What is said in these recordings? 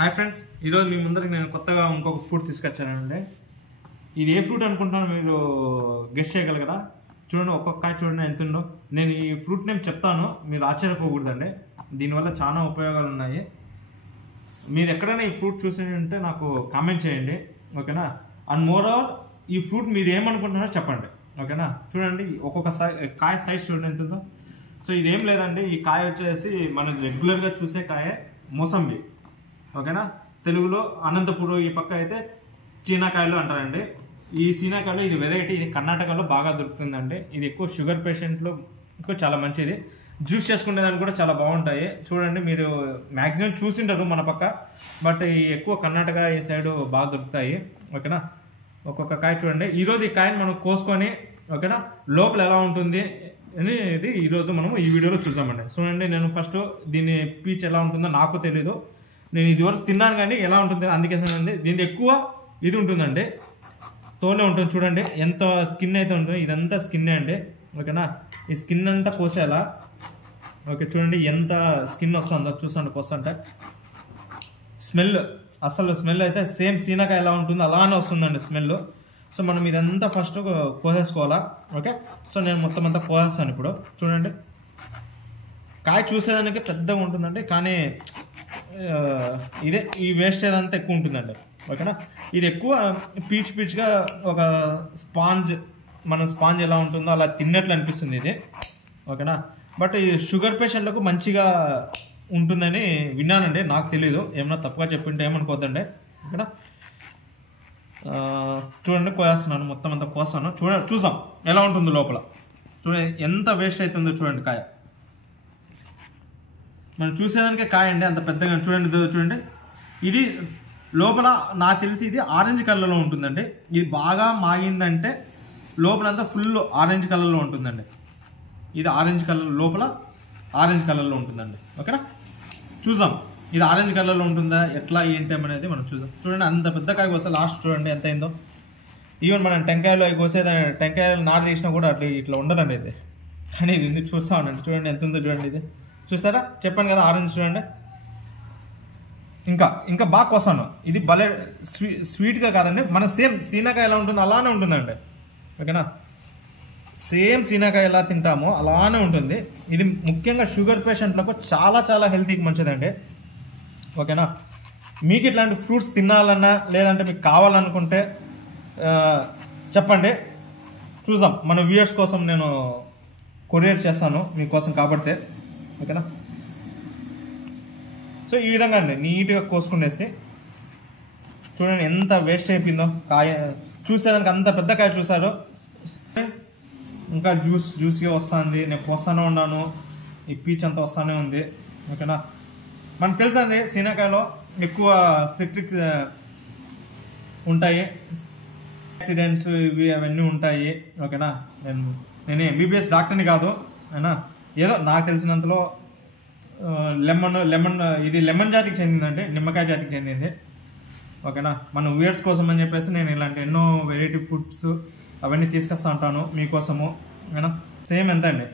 Hi friends, ఈరోజు మీ ముందరికి నేను కొత్తగా ఇంకొక ఫ్రూట్ తీసుకొచ్చానండి. ఇది ఏ ఫ్రూట్ అనుకుంటున్నాను మీరు గెస్ట్ చేయగలగరా? చూడండి, ఒక్కొక్క కాయ చూడండి ఎంత ఉందో. నేను ఈ ఫ్రూట్ నేమ్ చెప్తాను, మీరు ఆశ్చర్యపోకూడదండి. దీనివల్ల చాలా ఉపయోగాలు ఉన్నాయి. మీరు ఎక్కడైనా ఈ ఫ్రూట్ చూసి ఉంటే నాకు కామెంట్ చేయండి, ఓకేనా? అండ్ మోర్ ఓవర్ ఈ ఫ్రూట్ మీరు ఏమనుకుంటున్నారో చెప్పండి, ఓకేనా? చూడండి, ఒక్కొక్క కాయ సైజ్ చూడండి ఎంత ఉందో. సో ఇదేం లేదండి, ఈ కాయ వచ్చేసి మనం రెగ్యులర్గా చూసే కాయ మోసంబి, ఓకేనా? తెలుగులో అనంతపురం ఈ పక్క అయితే చీనాకాయలు అంటారండి. ఈ చీనాకాయలు ఇది వెరైటీ, ఇది కర్ణాటకలో బాగా దొరుకుతుందండి. ఇది ఎక్కువ షుగర్ పేషెంట్లు ఎక్కువ చాలా మంచిది. జ్యూస్ చేసుకునేదానికి కూడా చాలా బాగుంటాయి. చూడండి, మీరు మ్యాక్సిమం చూసింటారు మన పక్క, బట్ ఈ ఎక్కువ కర్ణాటక ఈ సైడ్ బాగా దొరుకుతాయి, ఓకేనా? ఒక్కొక్క కాయ చూడండి. ఈరోజు ఈ కాయని మనం కోసుకొని, ఓకేనా, లోపల ఎలా ఉంటుంది అనేది ఈరోజు మనం ఈ వీడియోలో చూసామండి. చూడండి, నేను ఫస్ట్ దీని పీచ్ ఎలా ఉంటుందో నాకు తెలీదు. నేను ఇదివరకు తిన్నాను కానీ ఎలా ఉంటుంది అందుకేసానండి. దీనికి ఎక్కువ ఇది ఉంటుందండి, తోలే ఉంటుంది. చూడండి ఎంత స్కిన్ అయితే ఉంటుంది, ఇదంతా స్కిన్నే అండి, ఓకేనా? ఈ స్కిన్ అంతా కోసేలా, ఓకే? చూడండి ఎంత స్కిన్ వస్తుందో చూసండి. కోసంటే స్మెల్, అసలు స్మెల్ అయితే సేమ్ సీనకాయ ఎలా ఉంటుందో అలానే వస్తుందండి స్మెల్. సో మనం ఇదంతా ఫస్ట్ కోసేసుకోవాలా, ఓకే? సో నేను మొత్తం అంతా కోసేస్తాను ఇప్పుడు. చూడండి, కాయ చూసేదానికి పెద్దగా ఉంటుందండి, కానీ ఇదే ఈ వేస్టేజ్ అంతా ఎక్కువ ఉంటుందండి, ఓకేనా? ఇది ఎక్కువ పీచ్గా ఒక స్పాంజ్, మన స్పాంజ్ ఎలా ఉంటుందో అలా తిన్నట్లు అనిపిస్తుంది ఇది, ఓకేనా? బట్ ఈ షుగర్ పేషెంట్లకు మంచిగా ఉంటుందని విన్నానండి, నాకు తెలీదు. ఏమన్నా తప్పుగా చెప్పింటే ఏమనుకోద్దండి, ఓకేనా? చూడండి, కోసేస్తున్నాను, మొత్తం అంతా కోస్తాను. చూసాం ఎలా ఉంటుందో లోపల. చూడండి ఎంత వేస్ట్ అవుతుందో చూడండి కాయ. మనం చూసేదానికే కాయ అండి అంత పెద్దగా. చూడండి, ఇది లోపల నాకు తెలిసి ఇది ఆరెంజ్ కలర్లో ఉంటుందండి. ఇది బాగా మాగిందంటే లోపలంతా ఫుల్ ఆరెంజ్ కలర్లో ఉంటుందండి. ఇది ఆరెంజ్ కలర్, లోపల ఆరెంజ్ కలర్లో ఉంటుందండి, ఓకేనా? చూసాం ఇది ఆరెంజ్ కలర్లో ఉంటుందా ఎట్లా ఏంటి అనేది మనం చూద్దాం. చూడండి, అంత పెద్ద కాయ కోస్తే లాస్ట్ చూడండి ఎంత అయిందో. ఈవెన్ మనం టెంకాయలు అవి కోసేది, టెంకాయలు నాటు తీసినా కూడా అట్లా ఇట్లా ఉండదండి ఇది, కానీ ఇది చూస్తా ఉండండి. చూడండి ఎంత ఉందో చూడండి, ఇది చూసారా? చెప్పాను కదా ఆరెంజ్. చూడండి, ఇంకా బాగా కోసాను. ఇది భలే స్వీట్గా కాదండి, మన సేమ్ సీనాకాయ ఎలా ఉంటుందో అలానే ఉంటుందండి, ఓకేనా? సేమ్ సీనాకాయ ఎలా తింటామో అలానే ఉంటుంది. ఇది ముఖ్యంగా షుగర్ పేషెంట్లకు చాలా చాలా హెల్తీకి మంచిదండి, ఓకేనా? మీకు ఇట్లాంటి ఫ్రూట్స్ తినాలన్నా లేదంటే మీకు కావాలనుకుంటే చెప్పండి, చూద్దాం. మన వ్యూయర్స్ కోసం నేను కొరియర్ చేస్తాను మీకోసం కాబట్టి, ఓకేనా? సో ఈ విధంగా అండి నీట్గా కోసుకునేసి. చూడండి ఎంత వేస్ట్ అయిపోయిందో కాయ. చూసేదానికి అంత పెద్ద కాయ చూసారు, ఇంకా జ్యూస్గా వస్తుంది. నేను కోస్తానే ఉన్నాను, ఈ పీచ్ అంతా వస్తానే ఉంది, ఓకేనా? మనకు తెలుసండి సీనాకాయలో ఎక్కువ సిట్రిక్స్ ఉంటాయి, యాక్సిడెంట్స్ ఇవి అవన్నీ ఉంటాయి, ఓకేనా? నేను ఎంబీబీఎస్ డాక్టర్ని కాదు, అయినా ఏదో నాకు తెలిసినంతలో లెమన్ ఇది లెమన్ జాతికి చెందిందండి, నిమ్మకాయ జాతికి చెందింది, ఓకేనా? మన వ్యూయర్స్ కోసం అని చెప్పేసి నేను ఇలాంటి ఎన్నో వెరైటీ ఫుడ్స్ అవన్నీ తీసుకొస్తా ఉంటాను మీకోసము, ఓకేనా? సేమ్ ఎంత అండి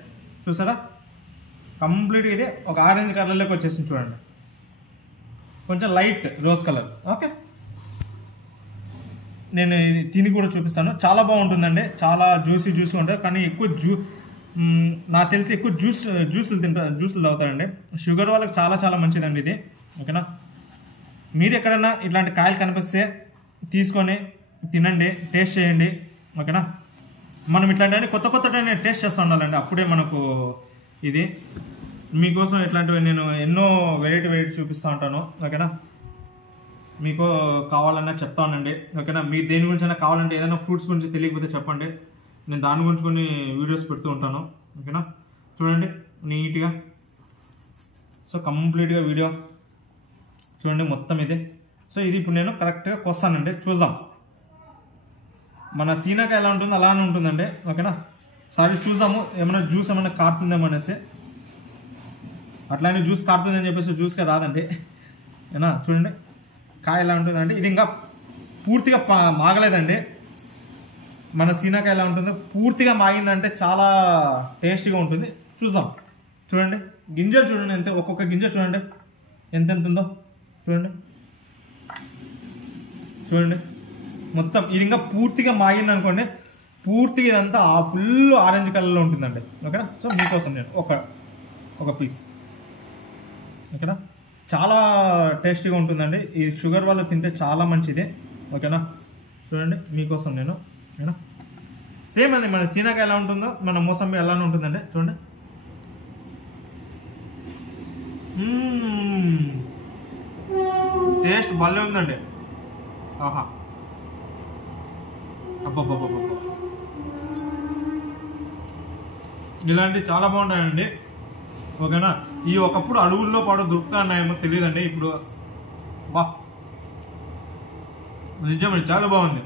చూసారా? కంప్లీట్గా ఇది ఒక ఆరెంజ్ కలర్లోకి వచ్చేసింది. చూడండి, కొంచెం లైట్ రోజ్ కలర్, ఓకే? నేను ఇది తిని కూడా చూపిస్తాను. చాలా బాగుంటుందండి, చాలా జ్యూసీ ఉంటుంది. కానీ ఎక్కువ నాకు తెలిసి ఎక్కువ జ్యూసులు తాగుతారండి. షుగర్ వాళ్ళకి చాలా చాలా మంచిదండి ఇది, ఓకేనా? మీరు ఎక్కడైనా ఇట్లాంటి కాయలు కనిపిస్తే తీసుకొని తినండి, టేస్ట్ చేయండి, ఓకేనా? మనం ఇట్లాంటివన్నీ కొత్త టేస్ట్ చేస్తూ ఉండాలండి, అప్పుడే మనకు ఇది. మీకోసం ఇట్లాంటివి నేను ఎన్నో వెరైటీ చూపిస్తూ ఉంటాను, ఓకేనా? మీకు కావాలన్నా చెప్తానండి, ఓకేనా? మీరు దేని గురించి కావాలంటే ఏదైనా ఫ్రూట్స్ గురించి తెలియకపోతే చెప్పండి, నేను దాని గురించి కొన్ని వీడియోస్ పెడుతూ ఉంటాను, ఓకేనా? చూడండి నీట్గా. సో కంప్లీట్గా వీడియో చూడండి మొత్తం ఇది. సో ఇది ఇప్పుడు నేను కరెక్ట్గా కోస్తానండి, చూద్దాం. మన సీనాకాయ ఎలా ఉంటుందో అలానే ఉంటుందండి, ఓకేనా? సరే చూద్దాము, ఏమైనా జ్యూస్ ఏమైనా కారుతుందేమో అనేసి. అట్లానే జ్యూస్ కారుతుందని చెప్పేసి జ్యూస్గా రాదండి, ఏనా? చూడండి కాయ ఎలా ఉంటుందండి. ఇది ఇంకా పూర్తిగా మాగలేదండి. మన సీనాకాయ ఎలా ఉంటుందో పూర్తిగా మాగిందంటే చాలా టేస్టీగా ఉంటుంది. చూద్దాం. చూడండి గింజలు చూడండి ఎంత, ఒక్కొక్క గింజ చూడండి ఎంత ఉందో చూడండి. చూడండి మొత్తం ఇది ఇంకా పూర్తిగా మాగింది అనుకోండి, పూర్తిగా ఇదంతా ఫుల్ ఆరెంజ్ కలర్లో ఉంటుందండి. ఓకేనా? సో మీకోసం నేను ఒక పీస్. ఓకేనా? చాలా టేస్టీగా ఉంటుందండి. ఈ షుగర్ వల్ల తింటే చాలా మంచిది. ఓకేనా? చూడండి మీకోసం నేను. ఓకేనా? సేమ్ అండి, మన సీనాకాయ ఎలా ఉంటుందో మన మోసంబి అలానే ఉంటుందండి. చూడండి. టేస్ట్ భలే ఉందండి. ఆహా, అబ్బబ్బబ్బబ్బ, ఇలాంటివి చాలా బాగుంటాయండి. ఓకేనా? ఈ ఒకప్పుడు అడవుల్లో పాడు దొరుకుతున్నాయేమో తెలియదండి, ఇప్పుడు బా నిజమండి చాలా బాగుంది.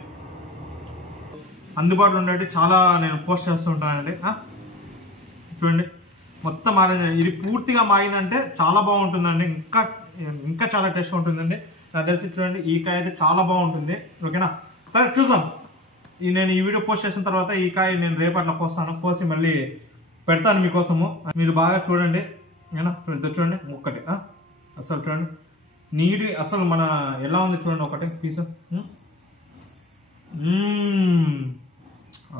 అందుబాటులో ఉండేవి చాలా నేను పోస్ట్ చేస్తూ ఉంటానండి. చూడండి మొత్తం ఆరెంజ్, ఇది పూర్తిగా మాగిందంటే చాలా బాగుంటుందండి, ఇంకా చాలా టేస్ట్గా ఉంటుందండి నాకు తెలిసి. చూడండి ఈ కాయ అయితే చాలా బాగుంటుంది. ఓకేనా? సరే చూద్దాం. నేను ఈ వీడియో పోస్ట్ చేసిన తర్వాత ఈ కాయ నేను రేపట్ల కోసి మళ్ళీ పెడతాను మీకోసము. మీరు బాగా చూడండి. ఓకేనా? చూడండి ఒక్కటి అసలు చూడండి నీటి అసలు మన ఎలా ఉంది చూడండి ఒకటి పీసు.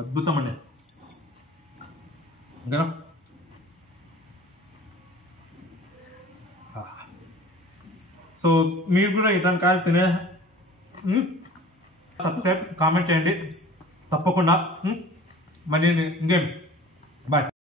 అద్భుతం అండి. ఓకేనా? సో మీరు కూడా ఇట్లాంటి కాయలు తినే సబ్స్క్రైబ్ కామెంట్ చేయండి తప్పకుండా. మరి ఇంకేం